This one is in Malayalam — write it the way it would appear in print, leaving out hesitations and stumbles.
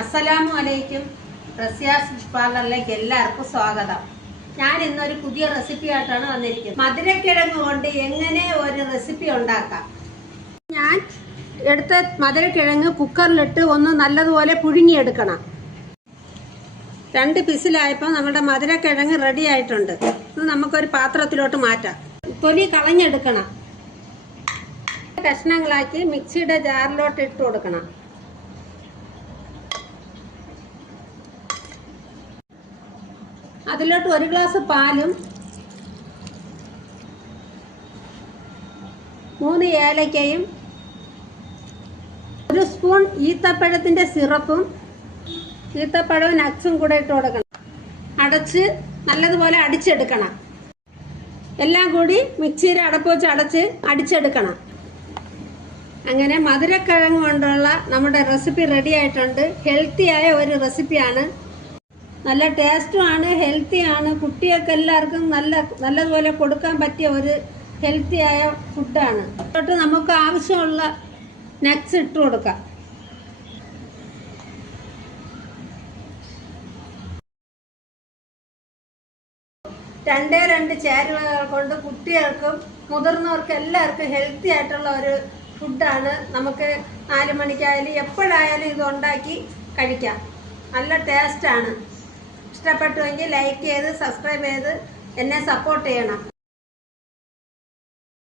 അസ്സലാമു അലൈക്കും. റസിയാസ് ഫിഷ് പാർലറിലേക്ക് എല്ലാവർക്കും സ്വാഗതം. ഞാൻ ഇന്നൊരു പുതിയ റെസിപ്പി ആയിട്ടാണ് വന്നിരിക്കുന്നത്. മധുരക്കിഴങ്ങ് കൊണ്ട് എങ്ങനെ ഒരു റെസിപ്പി ഉണ്ടാക്കാം. ഞാൻ എടുത്ത മധുരക്കിഴങ്ങ് കുക്കറിലിട്ട് ഒന്ന് നല്ലതുപോലെ പുഴുങ്ങിയെടുക്കണം. 2 പിസിലായപ്പോൾ നമ്മുടെ മധുരക്കിഴങ്ങ് റെഡി ആയിട്ടുണ്ട്. ഇത് നമുക്കൊരു പാത്രത്തിലോട്ട് മാറ്റാം. തൊലി കളഞ്ഞെടുക്കണം. കഷ്ണങ്ങളാക്കി മിക്സിയുടെ ജാറിലോട്ട് ഇട്ട് കൊടുക്കണം. അതിലോട്ട് 1 ഗ്ലാസ് പാലും 3 ഏലക്കയും 1 സ്പൂൺ ഈത്തപ്പഴത്തിൻ്റെ സിറപ്പും ഈത്തപ്പഴവും നട്ട്സും കൂടെ ഇട്ട് കൊടുക്കണം. അടച്ച് നല്ലതുപോലെ അടിച്ചെടുക്കണം. എല്ലാം കൂടി മിക്സിയുടെ അടപ്പ് വെച്ച് അടച്ച് അടിച്ചെടുക്കണം. അങ്ങനെ മധുരക്കിഴങ്ങ് കൊണ്ടുള്ള നമ്മുടെ റെസിപ്പി റെഡി ആയിട്ടുണ്ട്. ഹെൽത്തിയായ ഒരു റെസിപ്പിയാണ്. നല്ല ടേസ്റ്റുമാണ്, ഹെൽത്തിയാണ്. കുട്ടികൾക്ക് എല്ലാവർക്കും നല്ലതുപോലെ കൊടുക്കാൻ പറ്റിയ ഒരു ഹെൽത്തിയായ ഫുഡാണ്. എന്നിട്ട് നമുക്ക് ആവശ്യമുള്ള നട്ട്സ് ഇട്ട് കൊടുക്കാം. രണ്ട് ചേരുവകൾ കൊണ്ട് കുട്ടികൾക്കും മുതിർന്നവർക്കും എല്ലാവർക്കും ഹെൽത്തി ആയിട്ടുള്ള ഒരു ഫുഡാണ്. നമുക്ക് 4 മണിക്കായാലും എപ്പോഴായാലും ഇത് ഉണ്ടാക്കി കഴിക്കാം. നല്ല ടേസ്റ്റാണ്. ഇഷ്ടപ്പെട്ടുവെങ്കിൽ ലൈക്ക് ചെയ്ത് സബ്സ്ക്രൈബ് ചെയ്ത് എന്നെ സപ്പോർട്ട് ചെയ്യണം.